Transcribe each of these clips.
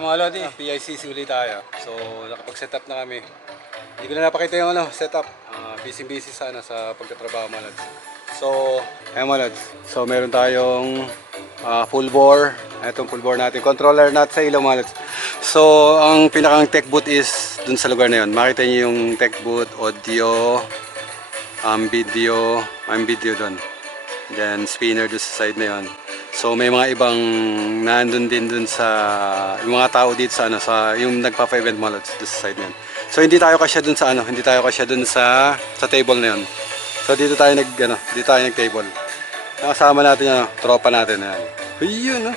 mga lodi, PICC ulit tayo. So, nakapag-setup na kami. Hindi ko na napakita yung setup. Busy-busy sa pagtatrabaho mga lods. So, mga lods. So, meron tayong full bore. Itong full bore natin. Controller nut sa ilaw mga lods. So, ang pinakang tech boot is dun sa lugar na yun. Makita nyo yung tech boot, audio, video, video dun. Then, spinner dun sa side na yun. So may mga ibang nandun din dun sa yung mga tao dito sa yung nagpa-event mga lods dun sa side na yun. So hindi tayo kasya dun sa hindi tayo kasya dun sa table na yun. So dito tayo nag-table. Nakasama natin yung tropa natin yan. Ayun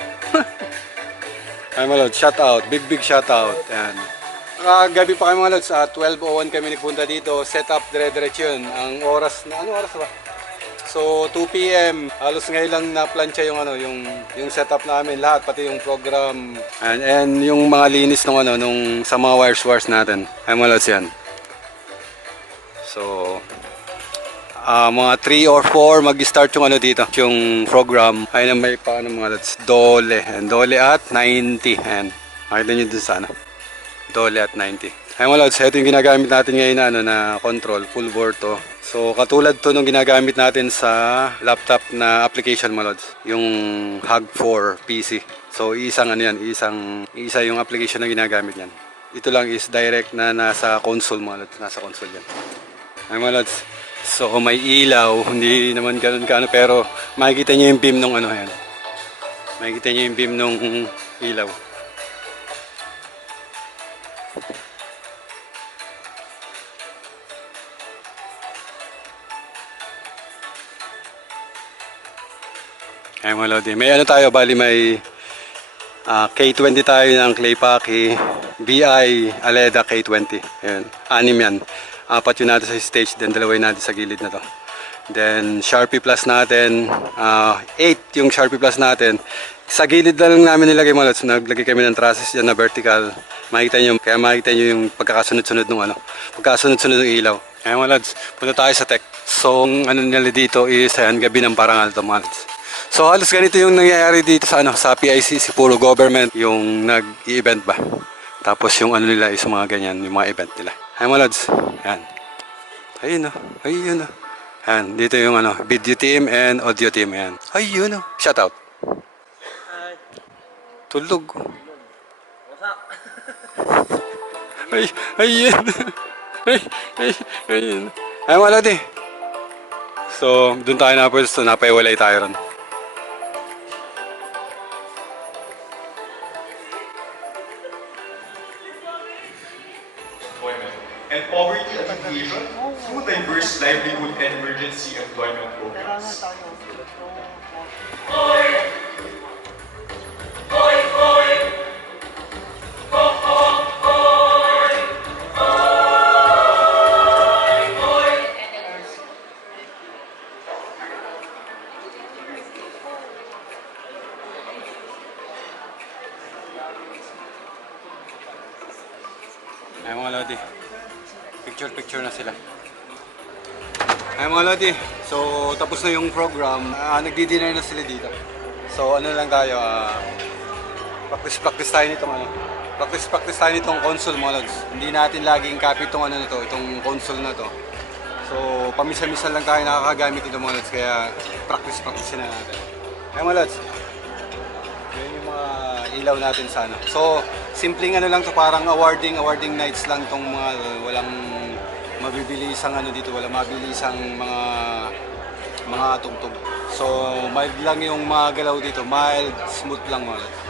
Ay mga lods, shout out, big shout out. Yan. Gabi pa kayo mga lods, 12:01 kami nagpunta dito, set up dire-diretso yun. Ang oras na, ano oras ba? So 2 PM, halos ngayon lang na-plancha yung yung setup namin lahat, pati yung program and yung mga linis nung sa mga wires natin. Ay malos yan. So mga 3 or 4 mag-start yung dito, yung program. Ay na may paano mga lods, Dole at 90. And makita nyo dun sa Dole at 90. Ay mga lods, ito yung ginagamit natin ngayon na control, full board to. So katulad to nung ginagamit natin sa laptop na application mga lods, yung HUG4 PC. So isa yung application na ginagamit yan. Ito lang is direct na nasa console mga lods, nasa console yan. Ay mga lods, so kung may ilaw, hindi naman ganun pero makikita nyo yung beam nung yan. Makikita nyo yung beam nung ilaw. Ay mga lodi, may tayo, bali may K20 tayo ng Claypaky, BI, Aleda K20. Ayan, 6 yan. 4 yun natin sa stage, then 2 natin sa gilid na to. Then Sharpie Plus natin, 8 yung Sharpie Plus natin. Sa gilid na lang namin nilagay mga lods, naglagay kami ng trusses dyan na vertical. Makita nyo yung pagkakasunod-sunod ng ilaw. Ayan mga lods, punta tayo sa tech. So nila dito is gabi ng parangal to mga lods. So halos ganito yung nangyayari dito sa PICC, puro government yung nag-i-event ba. Tapos yung nila is mga ganyan, yung mga event nila. Hi mga lods. Yan. Ayun. Yan, dito yung video team and audio team yan. Ayun shout out. Hi. Tulog. What's up? Ayun. Ayun. Ay mga lodi. So, doon tayo napwesto, napaiwalay tayo ron. And poverty alleviation through diverse livelihood and emergency employment programs. Ay mga lodi, picture na sila. Ay mga lodi, so tapos na yung program, nagdi-dinner na sila dito. So lang tayo, practice tayo nitong practice tayo nitong console mga lods. Hindi natin laging copy itong itong console na to. So pamisa-misa lang tayo nakakagamit ito mga lods, kaya practice na natin. Ay mga lods, yun yung mga ilaw natin sa So simpleng lang to, parang awarding nights lang tong mga walang mabibilisang dito, wala mabilisang mga tugtog. So mild lang yung mga galaw dito, mild, smooth lang mga lods.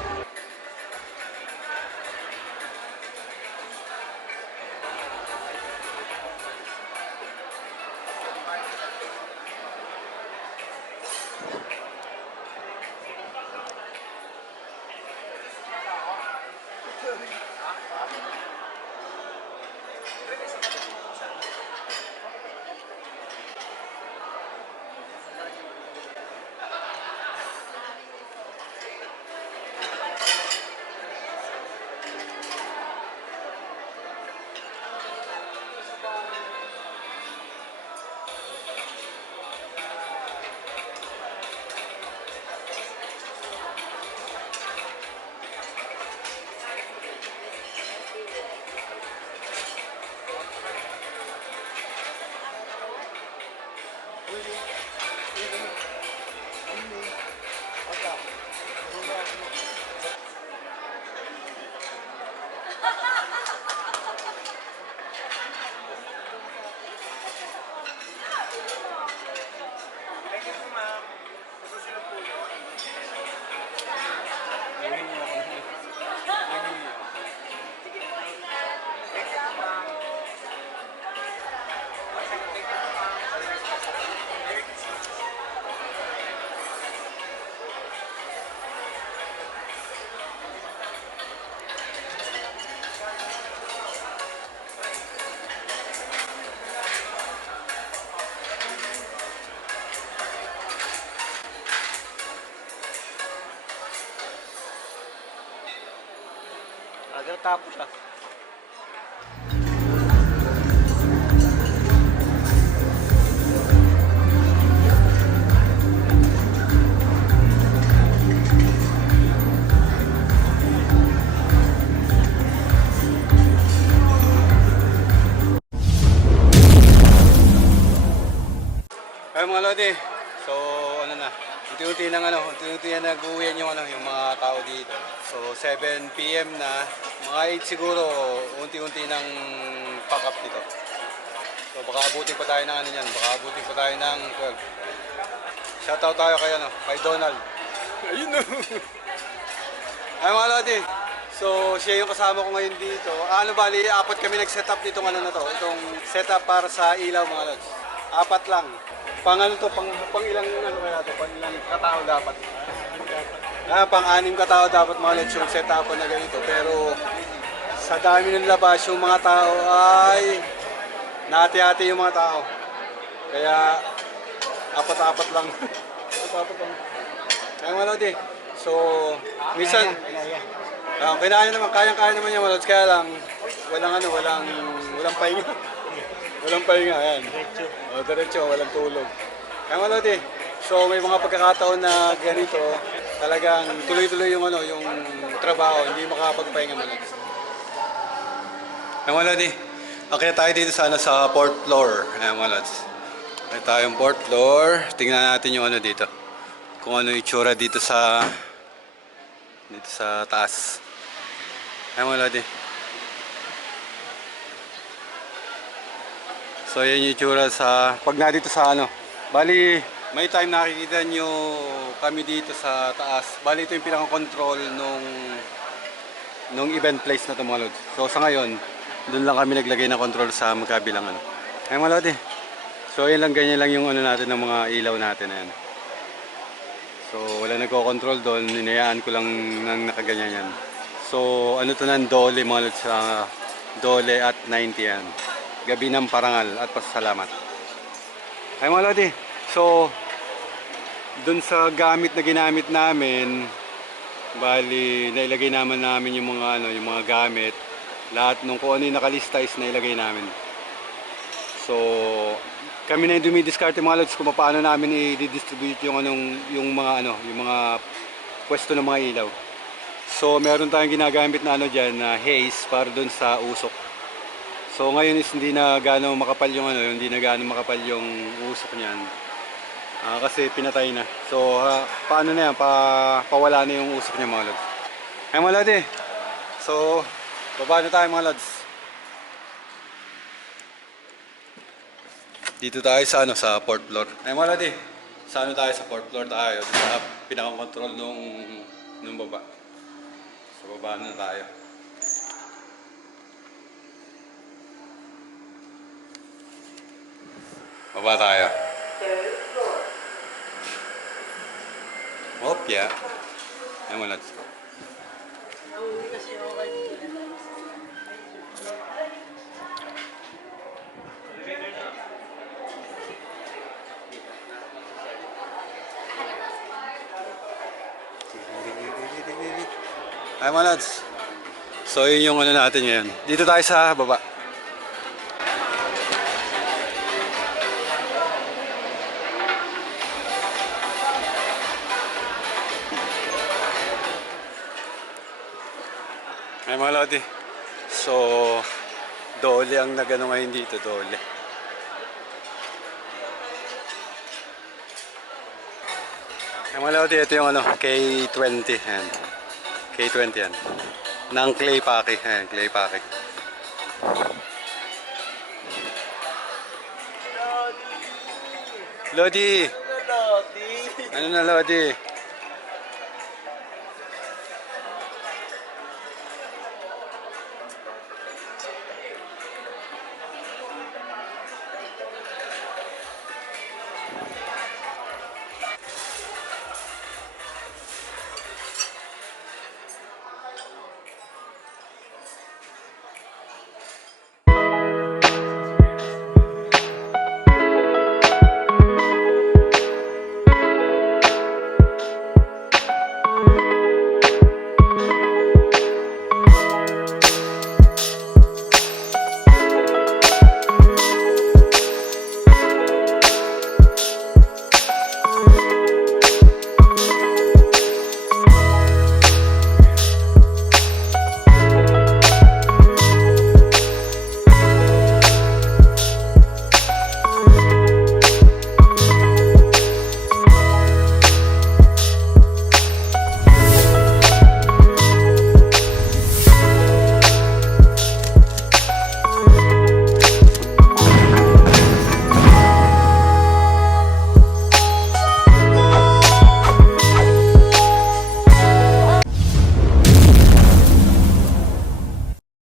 Agad tapos ah. Ay mga Lodi, so ano na, unti-unti na nag-uwian yung yung mga tao dito. So 7 PM na, mga 8 siguro, unti-unti nang pack up dito. So baka abutin pa tayo ng baka abutin pa tayo ng 12. Shoutout tayo kay Donald. Ayun no. Ay mga Lodi, so siya yung kasama ko ngayon dito. Bali, apat kami nag-setup nitong na to, itong setup para sa ilaw mga Lods. Apat lang. Pang ilang kaya to? Pang ilang katao dapat? Pang-anim katao dapat mga Lods yung setup na ganito. Pero sa dami ng labas, yung mga tao ay nati-hati yung mga tao. Kaya apat-apat lang. Apat-apat lang. Kaya mga Lodi. So, minsan, kaya naman yan mga Lods. Kaya lang, walang pahinga. Walang pahinga, yan. Diretso, walang tulog. Kaya mga Lodi, so may mga pagkakataon na ganito, talagang tuloy-tuloy yung trabaho, hindi makapagpahinga mga Lodi. Kaya mga Lodi, okay tayo dito sa fourth floor. Ayan mga Lods. Okay tayong fourth floor. Tingnan natin yung dito. Kung ano yung itsura dito sa taas. Ayan mga Lodi. So yan yung itsura pag na dito sa bali may time nakikita nyo kami dito sa taas. Bali ito yung pinaka-control nung event place na ito mga Lods. So sa ngayon, doon lang kami naglagay ng control sa magkabilang Ay mga Lodi. So yan lang, ganyan lang yung natin ng mga ilaw natin na yan. So wala nagko-control doon, hinayaan ko lang nang nakaganyan yan. So to ng Dole mga Lods, Dole at 90 yan. Gabi ng parangal at pasasalamat. Ay mga Lodi, so dun sa gamit na ginamit namin, bali nailagay namin yung mga gamit. Lahat nung kung ano yung nakalista is nailagay namin. So kami na yung dumidiskarte mga Lods kung paano namin i-distribute yung mga pwesto ng mga ilaw. So meron tayong ginagamit na dyan na haze para dun sa usok. So ngayon is hindi na gaano makapal yung usok niyan. Kasi pinatay na. So paano na yan? Pawala na yung usok niya mga Lods. Ay mga Lodi. So baba na tayo mga Lods. Dito tayo sa fourth floor. Ay mga Lodi. Tayo sa fourth floor tayo. Sa pinaka-control nung baba. So baba na tayo. Baba tayo. Opya. Ayan mo Lods. Ayan mo Lods. So yun yung natin ngayon. Dito tayo sa baba. Ay mga Lodi. So Dole ang nagano ngayon dito, Dole. Yung mga Lodi, ito yung ano, K20. Ayan. K20 yan. Ng clay pake. Ayan, clay pake. Lodi! Lodi. Ano na Lodi?